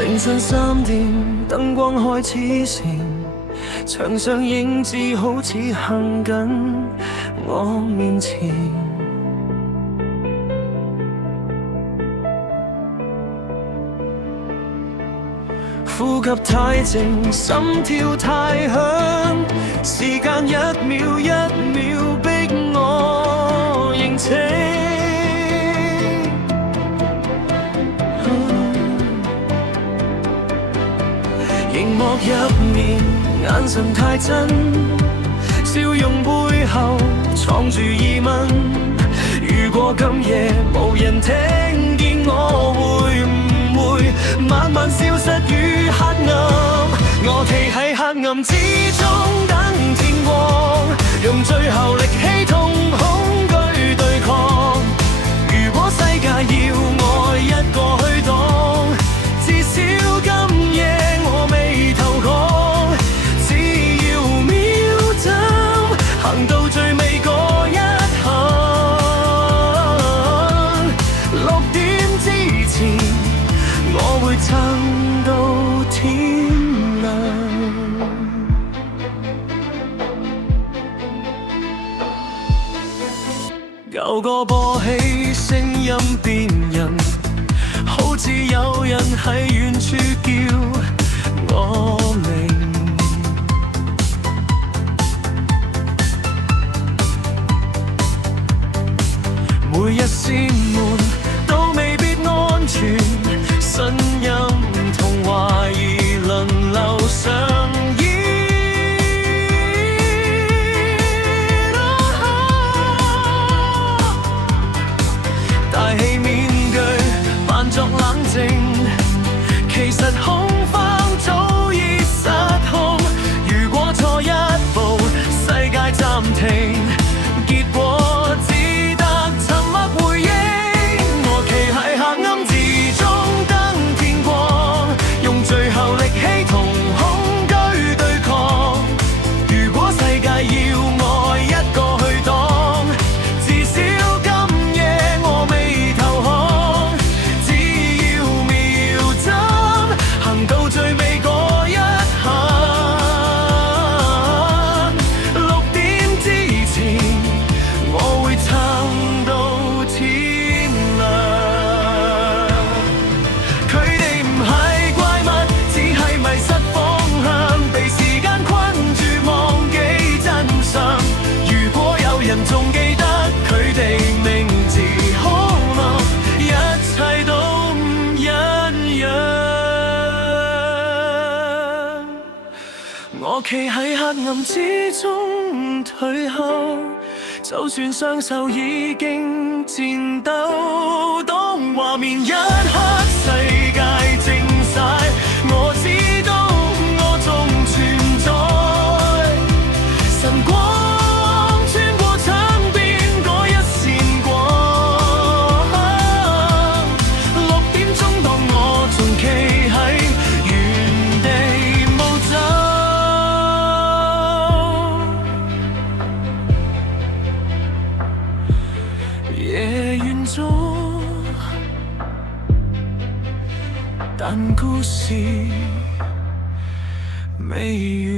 凌晨3點，燈光開始閃，牆上影子好似行緊我面前。呼吸太靜，心跳太響，時間一秒一秒逼我認清。熒幕入面眼神太真，笑容背後藏住疑問。如果今夜無人聽見，我會唔會慢慢消失於黑暗？我企喺黑暗之中等天光，用最後力氣同恐懼對抗。如果世界要我一個去擋，至少今夜我未投降。只要秒針行到最尾嗰一刻，6點之前我會撐到天亮。舊歌播起，聲音辨人，好似有人喺遠處叫我名。每一扇門都未必安全，呻吟同懷疑輪流上演。戴起面具扮作冷靜，其實恐慌早已失控。如果錯一步，世界暫停，結果只得沉默回應。我企喺黑暗之中等天光，用最後力氣同恐懼對抗。如果世界要我一個去擋，至少今夜我未投降。只要秒針行到最尾嗰一刻，6點之前我會撐到天亮。佢哋唔係怪物，只係迷失方向，被時間困住忘記真相。如果有人仲記得佢哋名字，可能一切都唔一樣。我企喺黑暗之中退後，就算雙手已經戰鬥，當畫面一刻世界靜晒，我知道我仲存在。晨光穿過窗邊嗰一線光，6點鐘當我仲企喺原地冇走。夜遠咗，但故事未完。